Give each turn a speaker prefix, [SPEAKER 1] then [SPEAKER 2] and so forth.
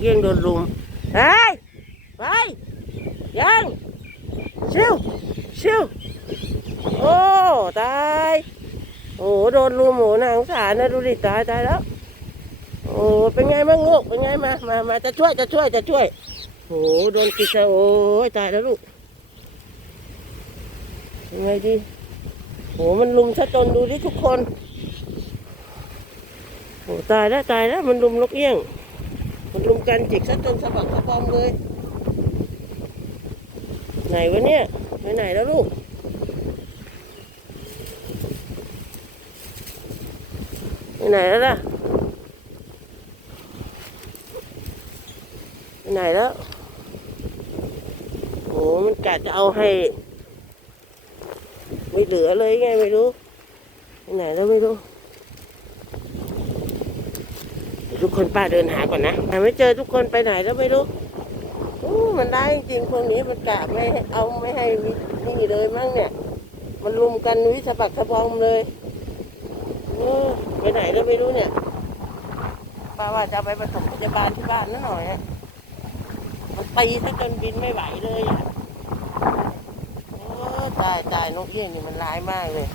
[SPEAKER 1] เอี้ยงโดนลุมเฮ้ยไปยังชิวชิวโอ้ตายโอ้โดนลุมโหนางสารนะดูดิตายตายแล้วโอ้เป็นไงบ้างลูกเป็นไงมามามาจะช่วยจะช่วยจะช่วยโอ้โดนกินซโอ้ยตายแล้วลูกยังไงดีโอ้มันลุมซะจนดูดิทุกคนโอ้ตายแล้วตายแล้วมันลุมนกเอี้ยง มันลุมกันจิกซะจนสะบักสะบอมเลย ไหนวะเนี่ยไปไหนแล้วลูกไปไหนแล้วล่ะไปไหนแล้วโอ้มันกะจะเอาให้ไม่เหลือเลยไงไม่รู้ไปไหนแล้วไม่รู้ ทุกคนป้าเดินหาก่อนนะหาไม่เจอทุกคนไปไหนแล้วไม่รู้มันได้จริงพวกนี้มันกะไม่เอาไม่ให้นี่เลยมั้งเนี่ย มันลุมกันวิสะบักสะบอมเลยเออไปไหนแล้วไม่รู้เนี่ยป้าว่าจะไปผสมพยาบาลที่บ้านนั่นหน่อยอะมันตีซะจนบินไม่ไหวเลยอะโอ้ตายตายนกเอี้ยงนี่มันร้ายมากเลย